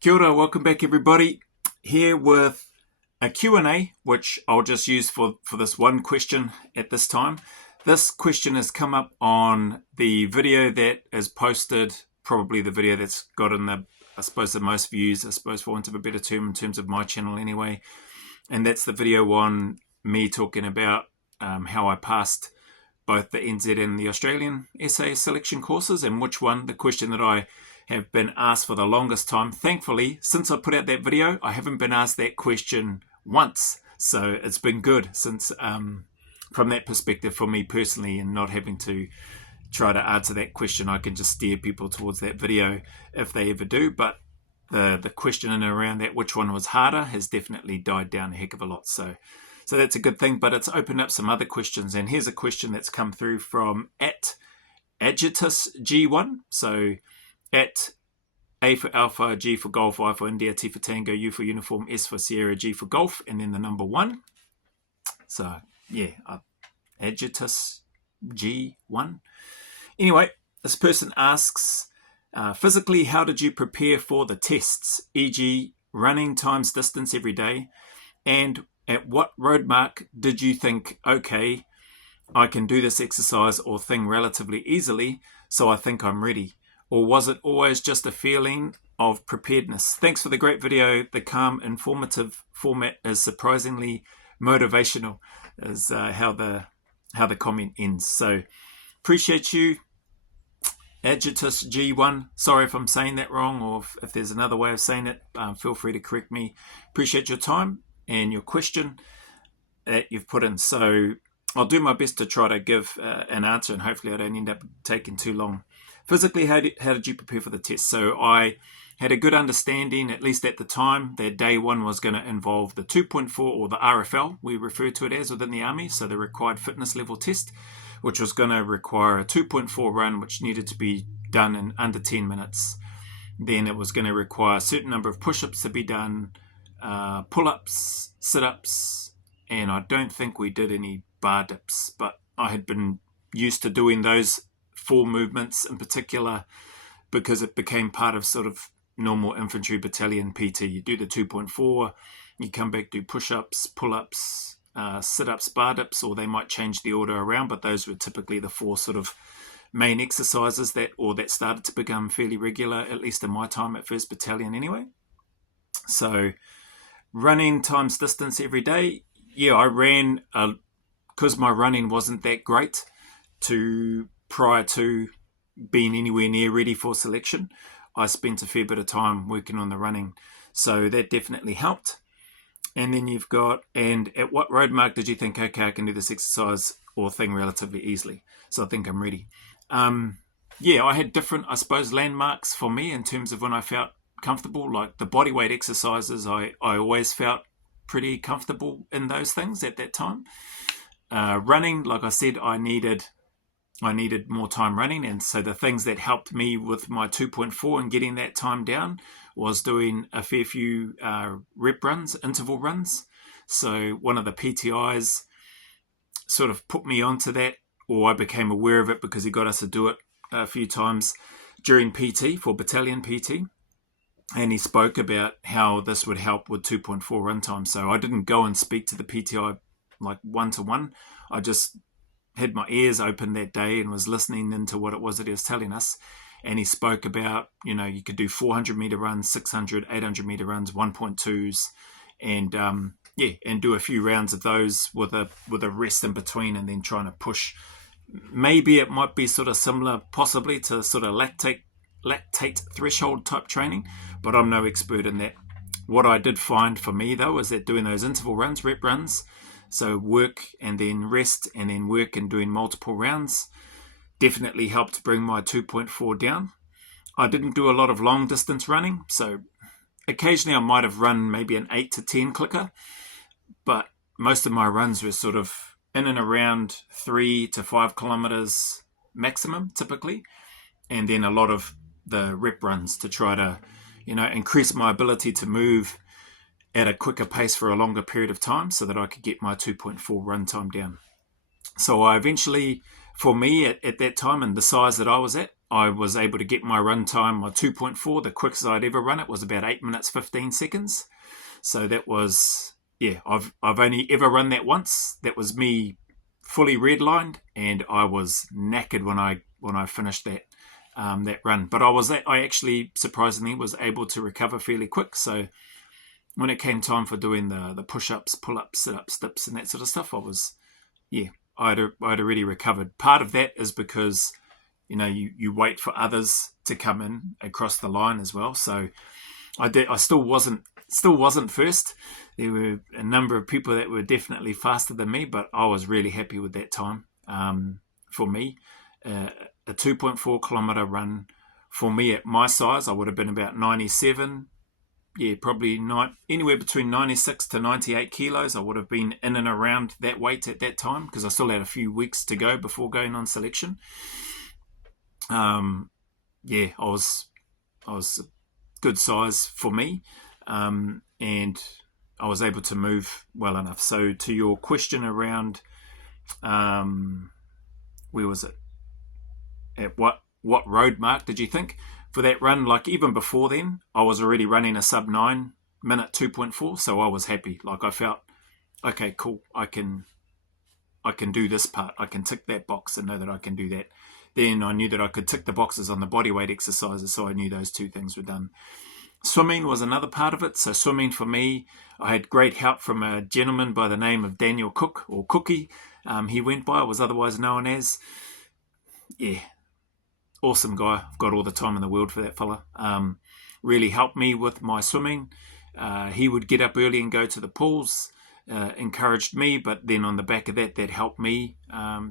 Kia ora, welcome back everybody. Here with a Q&A, which I'll just use for this one question at this time. This question has come up on the video that is posted, probably the video that's gotten the most views, for want of a better term, in terms of my channel anyway. And that's the video on me talking about how I passed both the NZ and the Australian SAS Selection courses, and which one, the question that I have been asked for the longest time. Thankfully, since I put out that video, I haven't been asked that question once. So it's been good since, from that perspective, for me personally, and not having to try to answer that question. I can just steer people towards that video if they ever do. But the question in and around that, which one was harder, has definitely died down a heck of a lot. So that's a good thing, but it's opened up some other questions. And here's a question that's come through from @AgitusG1. So at A for Alpha, G for Golf, Y for India, T for Tango, U for Uniform, S for Sierra, G for Golf, and then the number 1. So yeah, Agitus G1. Anyway, this person asks, physically, how did you prepare for the tests, e.g. running times distance every day? And at what road mark did you think, okay, I can do this exercise or thing relatively easily, so I think I'm ready? Or was it always just a feeling of preparedness? Thanks for the great video. The calm, informative format is surprisingly motivational, is how the comment ends. So appreciate you, Agitus G1. Sorry if I'm saying that wrong, or if there's another way of saying it, feel free to correct me. Appreciate your time and your question that you've put in. So I'll do my best to try to give an answer, and hopefully I don't end up taking too long. Physically, how did you prepare for the test? So I had a good understanding, at least at the time, that day one was going to involve the 2.4, or the RFL, we refer to it as within the Army, so the required fitness level test, which was going to require a 2.4 run, which needed to be done in under 10 minutes. Then it was going to require a certain number of push-ups to be done, pull-ups, sit-ups, and I don't think we did any bar dips, but I had been used to doing those 4 movements in particular because it became part of sort of normal infantry battalion PT. You do the 2.4, you come back, do push-ups, pull-ups, sit-ups, bar dips, or they might change the order around, but those were typically the 4 sort of main exercises that started to become fairly regular, at least in my time at 1st Battalion anyway. So running times distance every day, yeah, I ran, because my running wasn't that great prior to being anywhere near ready for selection, I spent a fair bit of time working on the running. So that definitely helped. And then you've got, and at what road mark did you think, okay, I can do this exercise or thing relatively easily, so I think I'm ready? Yeah, I had different, I suppose, landmarks for me in terms of when I felt comfortable. Like the body weight exercises, I always felt pretty comfortable in those things at that time. Running, like I said, I needed more time running, and so the things that helped me with my 2.4 and getting that time down was doing a fair few rep runs, interval runs. So one of the PTIs sort of put me onto that, or I became aware of it because he got us to do it a few times during PT, for battalion PT, and he spoke about how this would help with 2.4 run time. So I didn't go and speak to the PTI like one-to-one. I just had my ears open that day and was listening into what it was that he was telling us. And he spoke about, you could do 400 meter runs, 600, 800 meter runs, 1.2s, and and do a few rounds of those with a rest in between, and then trying to push. Maybe it might be sort of similar, possibly, to sort of lactate threshold type training, but I'm no expert in that. What I did find for me though is that doing those interval runs, rep runs, so work and then rest and then work and doing multiple rounds, definitely helped bring my 2.4 down. I didn't do a lot of long distance running, so occasionally I might have run maybe an 8 to 10 clicker, but most of my runs were sort of in and around 3 to 5 kilometers maximum typically, and then a lot of the rep runs to try to increase my ability to move at a quicker pace for a longer period of time so that I could get my 2.4 run time down. So I eventually, for me at that time and the size that I was at, I was able to get my run time, my 2.4, the quickest I'd ever run it was about 8 minutes 15 seconds. So that was, yeah, I've only ever run that once. That was me fully redlined, and I was knackered when I finished that run. But I actually surprisingly was able to recover fairly quick. So when it came time for doing the push-ups, pull-ups, sit-ups, dips, and that sort of stuff, I'd already recovered. Part of that is because you wait for others to come in across the line as well. So I still wasn't first. There were a number of people that were definitely faster than me, but I was really happy with that time. For me, a 2.4 kilometer run for me at my size, I would have been about 97. Yeah, probably anywhere between 96 to 98 kilos. I would have been in and around that weight at that time because I still had a few weeks to go before going on selection. Yeah, I was a good size for me, and I was able to move well enough. So to your question around, where was it? At what road mark did you think for that run? Like even before then, I was already running a sub 9 minute 2.4, so I was happy. Like I felt, okay, cool. I can do this part. I can tick that box and know that I can do that. Then I knew that I could tick the boxes on the bodyweight exercises, so I knew those two things were done. Swimming was another part of it. So swimming for me, I had great help from a gentleman by the name of Daniel Cook, or Cookie. He went by, was otherwise known as. Yeah, awesome guy. I've got all the time in the world for that fella. Really helped me with my swimming. He would get up early and go to the pools. Encouraged me, but then on the back of that helped me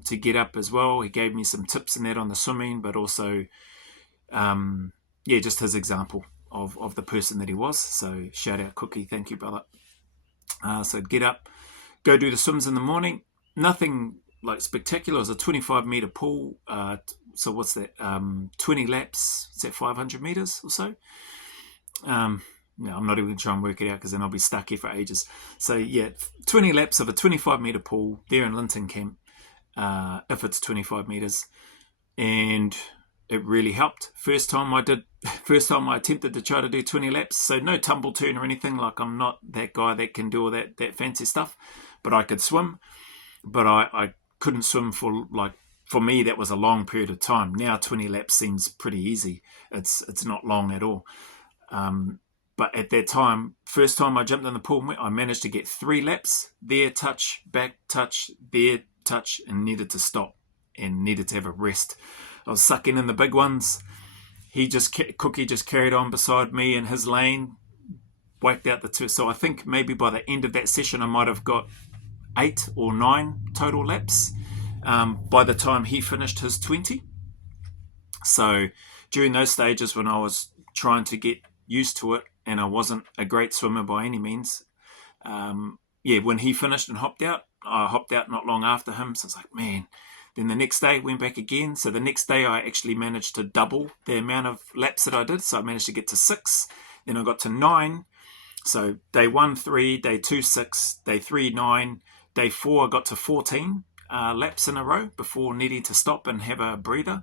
to get up as well. He gave me some tips and that on the swimming, but also, just his example of the person that he was. So shout out Cookie, thank you, brother. So get up, go do the swims in the morning. Nothing like spectacular. It was a 25 meter pool. So what's that? 20 laps. Is that 500 meters or so? No, I'm not even going to try and work it out because then I'll be stuck here for ages. So yeah, 20 laps of a 25 meter pool there in Linton Camp, if it's 25 meters, and it really helped. First time I attempted to try to do 20 laps, so no tumble turn or anything. Like I'm not that guy that can do all that fancy stuff, but I could swim. But I couldn't swim for me that was a long period of time. Now 20 laps seems pretty easy. It's not long at all. But at that time, first time I jumped in the pool, I managed to get 3 laps. There, touch, back, touch, there, touch, and needed to stop and needed to have a rest. I was sucking in the big ones. Cookie just carried on beside me in his lane, wiped out the 2. So I think maybe by the end of that session, I might have got 8 or 9 total laps by the time he finished his 20. So during those stages when I was trying to get used to it, and I wasn't a great swimmer by any means. When he finished and hopped out, I hopped out not long after him. So I was like, man. Then the next day, went back again. So the next day, I actually managed to double the amount of laps that I did. So I managed to get to 6. Then I got to 9. So day 1, 3, day 2, 6, day 3, 9, day 4, I got to 14 laps in a row before needing to stop and have a breather.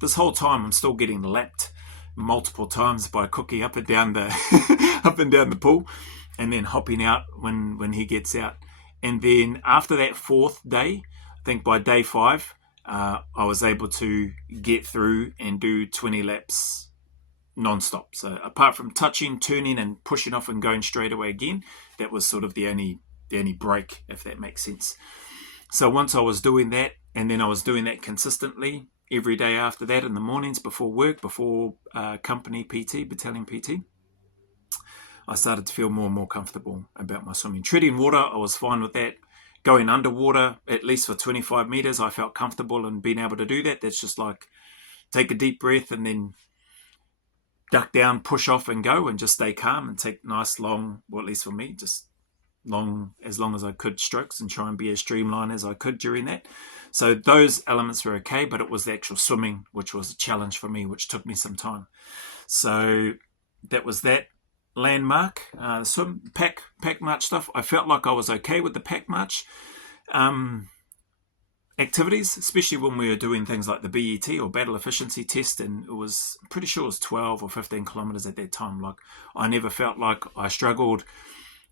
This whole time, I'm still getting lapped multiple times by Cookie up and down the pool, and then hopping out when he gets out. And then after that 4th day, I think by day 5, I was able to get through and do 20 laps non-stop. So apart from touching, turning, and pushing off and going straight away again, that was sort of the only break, if that makes sense. So once I was doing that, and then I was doing that consistently every day after that in the mornings before work, before company PT, battalion PT, I started to feel more and more comfortable about my swimming. Treading water, I was fine with that. Going underwater, at least for 25 meters, I felt comfortable in being able to do that. That's just like take a deep breath and then duck down, push off and go, and just stay calm and take nice long, well, at least for me, just as long as I could strokes and try and be as streamlined as I could during that. So those elements were okay, but it was the actual swimming which was a challenge for me, which took me some time. So that was that landmark. Swim pack march stuff, I felt like I was okay with the pack march, and activities, especially when we were doing things like the BET or battle efficiency test, and it was pretty sure it was 12 or 15 kilometers at that time. Like, I never felt like I struggled.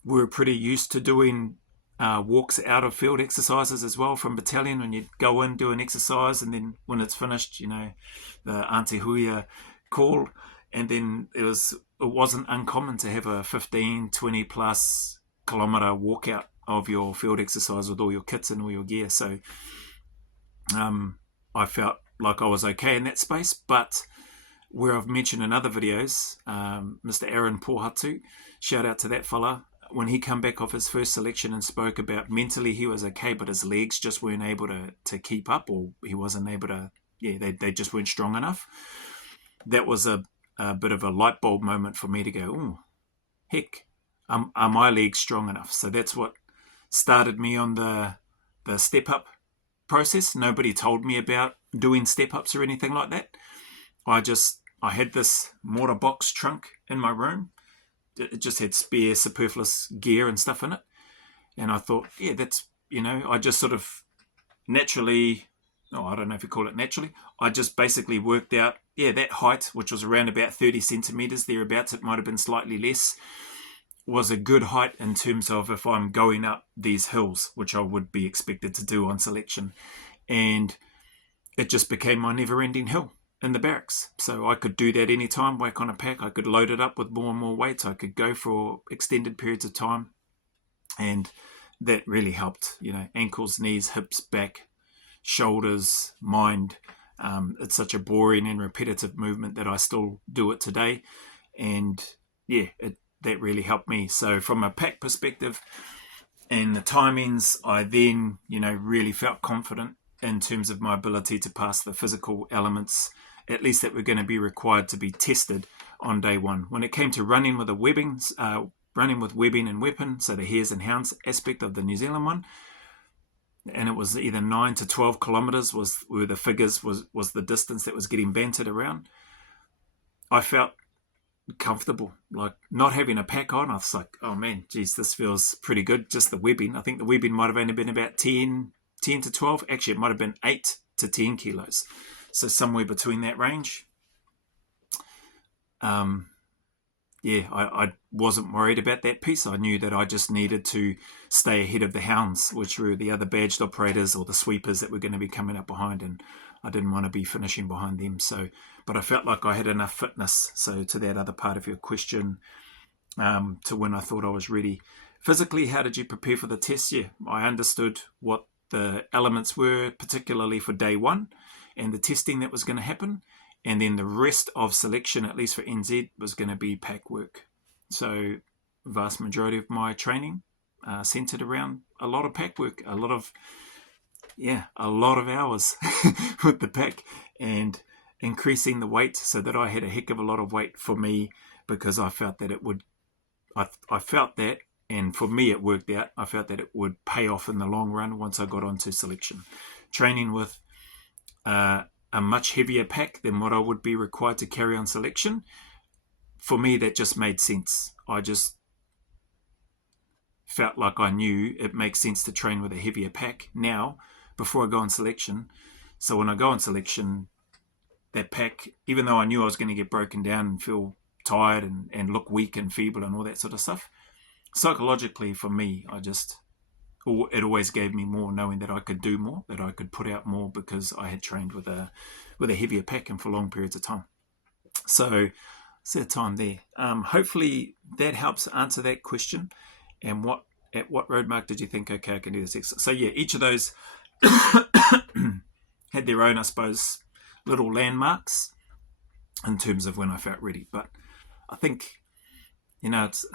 We were pretty used to doing walks out of field exercises as well from battalion, when you'd go in, do an exercise, and then when it's finished, the Auntie Huia call, and then it wasn't uncommon to have a 15, 20 plus kilometer walkout of your field exercise with all your kits and all your gear. So I felt like I was okay in that space. But where I've mentioned in other videos, Mr. Aaron Pohatu, shout out to that fella, when he came back off his first selection and spoke about mentally he was okay, but his legs just weren't able to keep up, or he wasn't able to, they just weren't strong enough. That was a bit of a light bulb moment for me to go, oh, heck, are my legs strong enough? So that's what started me on the step up process. Nobody told me about doing step ups or anything like that. I had this mortar box trunk in my room. It just had spare superfluous gear and stuff in it. And I thought, that's, I just sort of naturally, I don't know if you call it naturally, I just basically worked out, that height, which was around about 30 centimeters, thereabouts, it might have been slightly less, was a good height in terms of if I'm going up these hills, which I would be expected to do on selection. And it just became my never-ending hill in the barracks. So I could do that anytime, whack on a pack. I could load it up with more and more weight. I could go for extended periods of time. And that really helped, ankles, knees, hips, back, shoulders, mind. It's such a boring and repetitive movement that I still do it today. And that really helped me. So from a pack perspective and the timings, I then, really felt confident in terms of my ability to pass the physical elements, at least that were going to be required to be tested on day one. When it came to running with webbing and weapon, so the hares and hounds aspect of the New Zealand one, and it was either 9 to 12 kilometers were the figures, was the distance that was getting bantered around. I felt comfortable, like not having a pack on. I was like, oh man, geez, this feels pretty good. Just the webbing. I think the webbing might have only been about 10 to 12. Actually, it might have been 8 to 10 kilos. So somewhere between that range. I wasn't worried about that piece. I knew that I just needed to stay ahead of the hounds, which were the other badged operators or the sweepers that were going to be coming up behind, and I didn't want to be finishing behind them. So, but I felt like I had enough fitness. So to that other part of your question, to when I thought I was ready. Physically, how did you prepare for the test? I understood what the elements were, particularly for day one, and the testing that was going to happen. And then the rest of selection, at least for NZ, was going to be pack work. So vast majority of my training centered around a lot of pack work, a lot of hours with the pack, and increasing the weight so that I had a heck of a lot of weight for me, because I felt that it would, I felt that, and for me it worked out. I felt that it would pay off in the long run once I got onto selection. Training with a much heavier pack than what I would be required to carry on selection, for me that just made sense. I just felt like I knew it makes sense to train with a heavier pack now before I go on selection. So when I go on selection, that pack, even though I knew I was going to get broken down and feel tired and look weak and feeble and all that sort of stuff, psychologically for me, it always gave me more, knowing that I could do more, that I could put out more, because I had trained with a heavier pack and for long periods of time. So set time there. Hopefully that helps answer that question. And at what road mark did you think, okay, I can do this exercise? So each of those had their own, I suppose, little landmarks in terms of when I felt ready. But I think, it's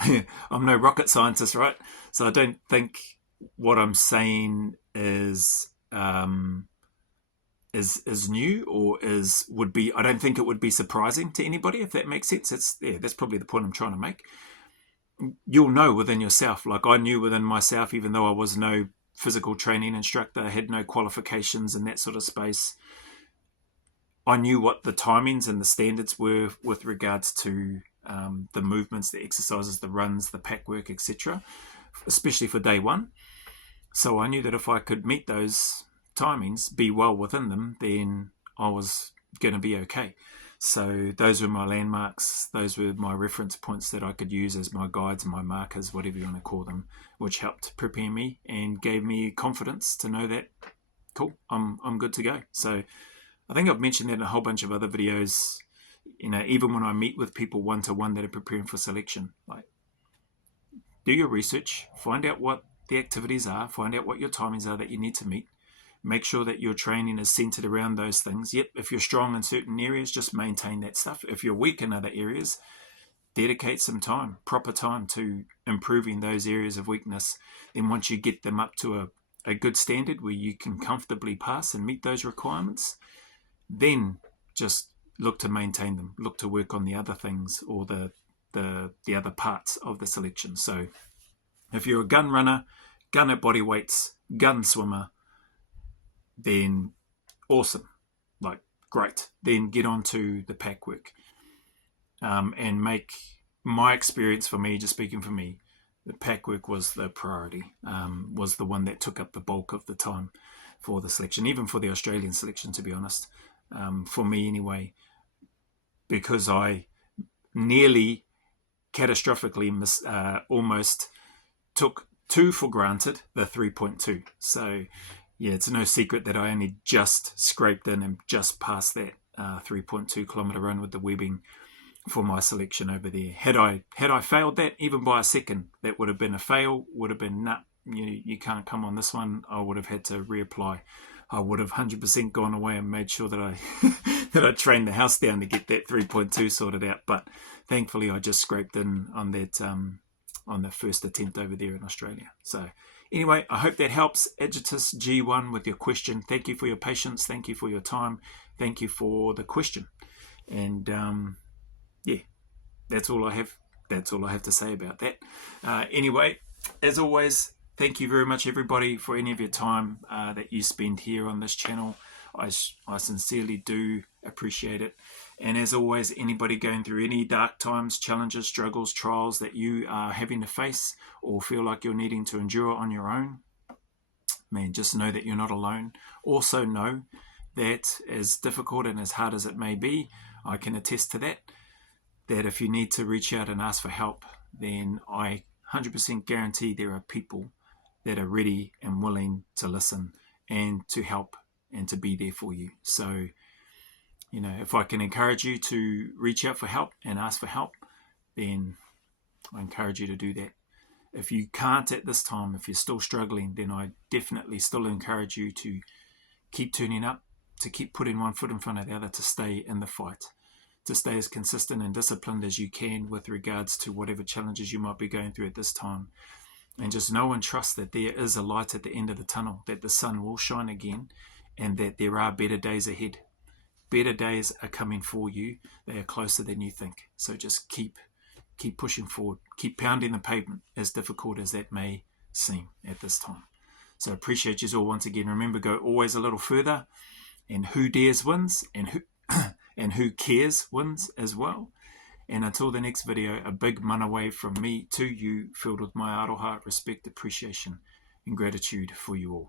I'm no rocket scientist, right? So I don't think what I'm saying is new or would be. I don't think it would be surprising to anybody, if that makes sense. That's probably the point I'm trying to make. You'll know within yourself, like I knew within myself, even though I was no physical training instructor, I had no qualifications in that sort of space, I knew what the timings and the standards were with regards to the movements, the exercises, the runs, the pack work, etc., especially for day one. So I knew that if I could meet those timings, be well within them, then I was going to be okay. So those were my landmarks. Those were my reference points that I could use as my guides, my markers, whatever you want to call them, which helped prepare me and gave me confidence to know that, cool, I'm good to go. So I think I've mentioned that in a whole bunch of other videos. You know, even when I meet with people one-to-one that are preparing for selection, like, do your research, find out what the activities are, find out what your timings are that you need to meet. Make sure that your training is centered around those things. Yep, if you're strong in certain areas, just maintain that stuff. If you're weak in other areas, dedicate some time, proper time to improving those areas of weakness. Then once you get them up to a good standard where you can comfortably pass and meet those requirements, then just look to maintain them. Look to work on the other things or the other parts of the selection. So if you're a gun runner, gun at body weights, gun swimmer, then awesome, like great. Then get on to the pack work, and make my experience, for me, just speaking for me, the pack work was the priority, was the one that took up the bulk of the time for the selection, even for the Australian selection, to be honest, for me anyway, because I nearly catastrophically almost took 2 for granted, the 3.2. So yeah, it's no secret that I only just scraped in and just passed that 3.2 kilometre run with the webbing for my selection over there. Had I failed that even by a second, that would have been a fail, would have been, nah, you can't come on this one. I would have had to reapply. I would have 100% gone away and made sure that I that I trained the house down to get that 3.2 sorted out. But thankfully, I just scraped in on that on the first attempt over there in Australia. So anyway, I hope that helps, Adjutus G1, with your question. Thank you for your patience. Thank you for your time. Thank you for the question. And yeah, that's all I have. That's all I have to say about that. Anyway, as always, thank you very much, everybody, for any of your time that you spend here on this channel. I sincerely do appreciate it. And as always, anybody going through any dark times, challenges, struggles, trials that you are having to face or feel like you're needing to endure on your own, man, just know that you're not alone. Also know that, as difficult and as hard as it may be, I can attest to that, that if you need to reach out and ask for help, then I 100% guarantee there are people that are ready and willing to listen and to help and to be there for you. So, you know, if I can encourage you to reach out for help and ask for help, then I encourage you to do that. If you can't at this time, if you're still struggling, then I definitely still encourage you to keep turning up, to keep putting one foot in front of the other, to stay in the fight, to stay as consistent and disciplined as you can with regards to whatever challenges you might be going through at this time. And just know and trust that there is a light at the end of the tunnel, that the sun will shine again, and that there are better days ahead. Better days are coming for you. They are closer than you think. So just keep pushing forward. Keep pounding the pavement, as difficult as that may seem at this time. So I appreciate you all once again. Remember, go always a little further. And who dares wins, and who cares wins as well. And until the next video, a big mana wave from me to you, filled with my aroha, respect, appreciation, and gratitude for you all.